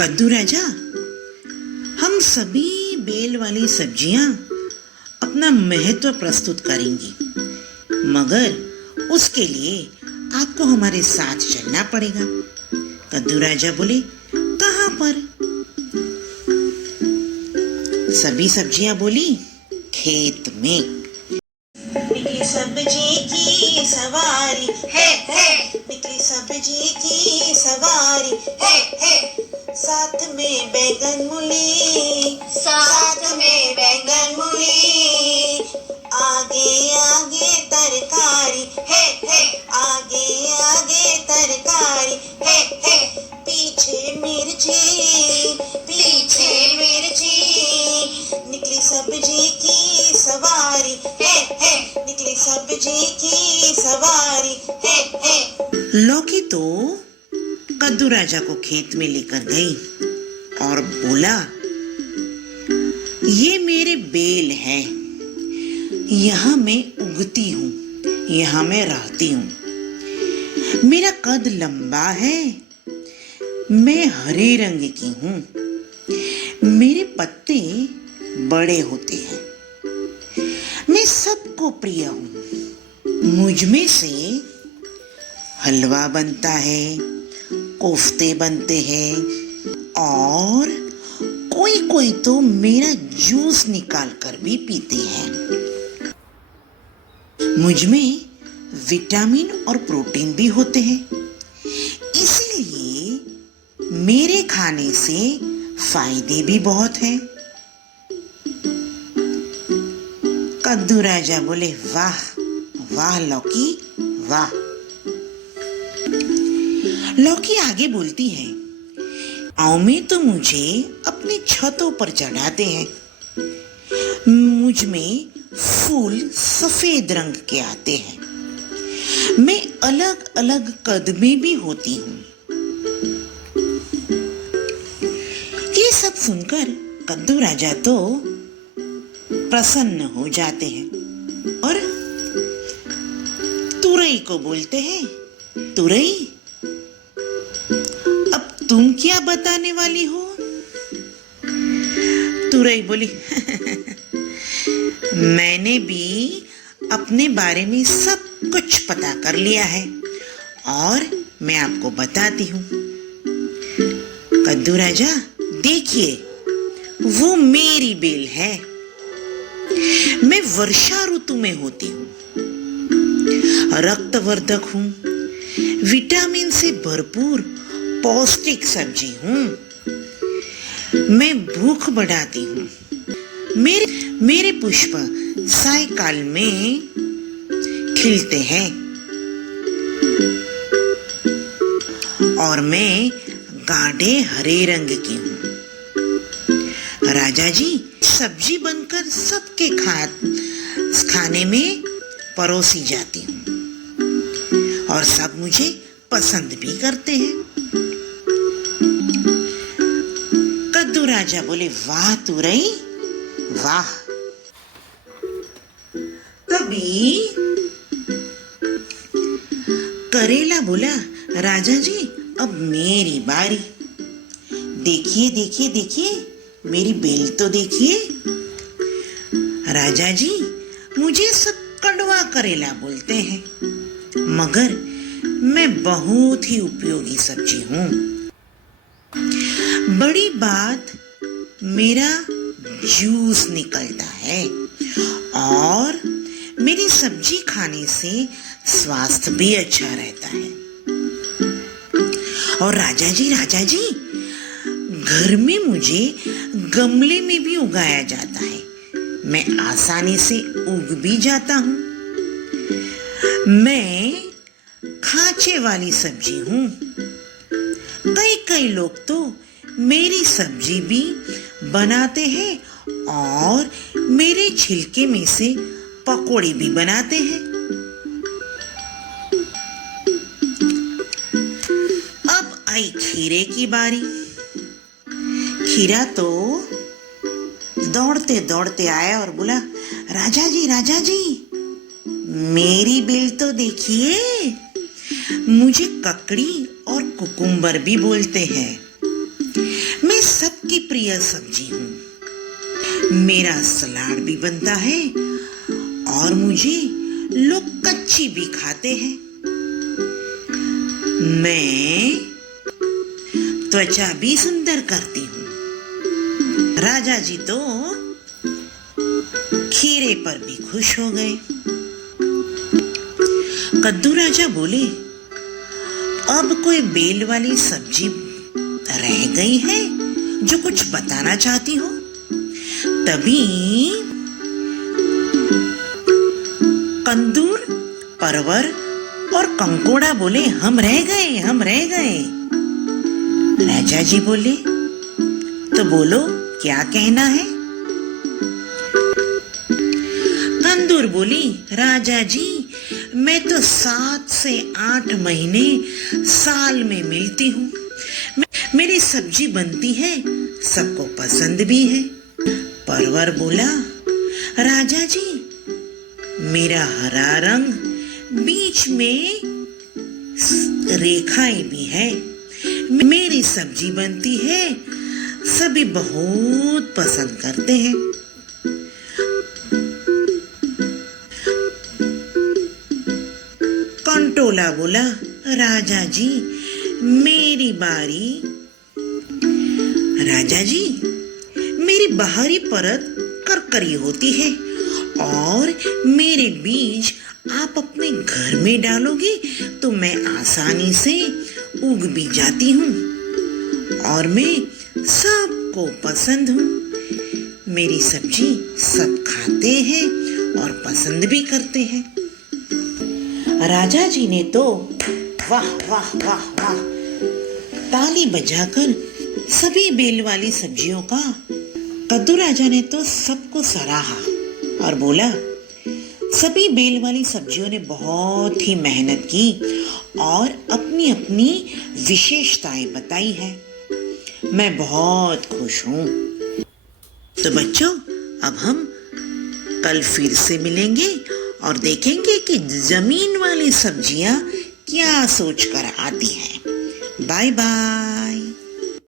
कद्दू राजा, हम सभी बेल वाली सब्जियां अपना महत्व प्रस्तुत करेंगी, मगर उसके लिए आपको हमारे साथ चलना पड़ेगा। कद्दू राजा बोले, कहाँ पर? सभी सब्जियां बोली, खेत में। निकली सब्जी की सवारी है, निकली सब्जी की सवारी है, साथ में बैंगन मूली, साथ में बैंगन मूली, आगे आगे तरकारी है, आगे आगे तरकारी है, पीछे मिर्ची, पीछे मिर्ची, निकली सब्जी की सवारी है, निकली सब्जी की सवारी है। लौकी तो कद्दू राजा को खेत में लेकर गई और बोला, ये मेरे बेल है, यहाँ मैं उगती हूँ, यहाँ मैं रहती हूँ, मेरा कद लंबा है, मैं हरे रंग की हूँ, मेरे पत्ते बड़े होते हैं, मैं सबको प्रिय हूँ, मुझ में से हलवा बनता है, कोफ्ते बनते हैं और कोई कोई तो मेरा जूस निकाल कर भी पीते हैं। मुझ में विटामिन और प्रोटीन भी होते हैं, इसीलिए मेरे खाने से फायदे भी बहुत हैं। कद्दू राजा बोले, वाह वाह लौकी वाह। लौकी आगे बोलती है, गाँव में तो मुझे अपनी छतों पर चढ़ाते हैं, मुझ में फूल सफेद रंग के आते हैं, मैं अलग अलग कद में भी होती हूँ। ये सब सुनकर कद्दू राजा तो प्रसन्न हो जाते हैं और तुरई को बोलते हैं, तुरई अब तुम क्या बताने वाली हो? तुरई बोली, मैंने भी अपने बारे में सब कुछ पता कर लिया है और मैं आपको बताती हूँ। कद्दू राजा देखिए, वो मेरी बेल है, मैं वर्षा ऋतु में होती हूँ, रक्तवर्धक हूँ, विटामिन से भरपूर पौष्टिक सब्जी हूँ, मैं भूख बढ़ाती हूँ, मेरे पुष्प सायकाल में खिलते हैं और मैं गाढ़े हरे रंग की हूँ। राजा जी, सब्जी बनकर सबके खाने में परोसी जाती हूँ और सब मुझे पसंद भी करते हैं। कद्दू राजा बोले, वाह तुरई वाह। तभी करेला बोला, राजा जी अब मेरी बारी, देखिए देखिए देखिए मेरी बेल तो देखिए। राजा जी, मुझे सब कड़वा करेला बोलते हैं, मगर मैं बहुत ही उपयोगी सब्जी हूँ। बड़ी बात, मेरा जूस निकलता है और मेरी सब्जी खाने से स्वास्थ्य भी अच्छा रहता है। और राजा जी, घर में मुझे गमले में भी उगाया जाता है, मैं आसानी से उग भी जाता हूँ, मैं खांचे वाली सब्जी हूँ। कई लोग तो मेरी सब्जी भी बनाते हैं और मेरे छिलके में से पकौड़े भी बनाते हैं। अब आई खीरे की बारी। खीरा तो दौड़ते दौड़ते आया और बोला, राजा जी मेरी बेल तो देखिए, मुझे ककड़ी और कुकुम्बर भी बोलते हैं। मैं सबकी प्रिय सब्जी हूँ। मेरा सलाद भी बनता है और मुझे लोग कच्ची भी खाते हैं। मैं त्वचा भी सुंदर करती हूँ। राजा जी तो खीरे पर भी खुश हो गए। कद्दू राजा बोले, अब कोई बेल वाली सब्जी रह गई है जो कुछ बताना चाहती हो? तभी कंदूर, परवर और कंकोड़ा बोले, हम रह गए। राजा जी बोले, तो बोलो क्या कहना है? कंदूर बोली, राजा जी मैं तो 7 से 8 महीने साल में मिलती हूँ। मेरी सब्जी बनती है, सबको पसंद भी है। परवर बोला, राजा जी मेरा हरा रंग बीच में रेखाएं भी है, मेरी सब्जी बनती है, सभी बहुत पसंद करते हैं। कंटोला बोला, राजा जी मेरी बारी। राजा जी मेरी बाहरी परत करकरी होती है और मेरे बीज आप अपने घर में डालोगे तो मैं आसानी से उग भी जाती हूँ और मैं सबको पसंद हूँ। मेरी सब्जी सब खाते हैं और पसंद भी करते हैं। राजा जी ने तो वाह वाह वाह वाह ताली बजाकर सभी बेल वाली सब्जियों का, कद्दू राजा ने तो सबको सराहा और बोला, सभी बेल वाली सब्जियों ने बहुत ही मेहनत की और अपनी अपनी विशेषताएं बताई है। मैं बहुत खुश हूँ। तो बच्चों, अब हम कल फिर से मिलेंगे और देखेंगे कि जमीन वाली सब्जियां क्या सोच कर आती हैं। Bye bye.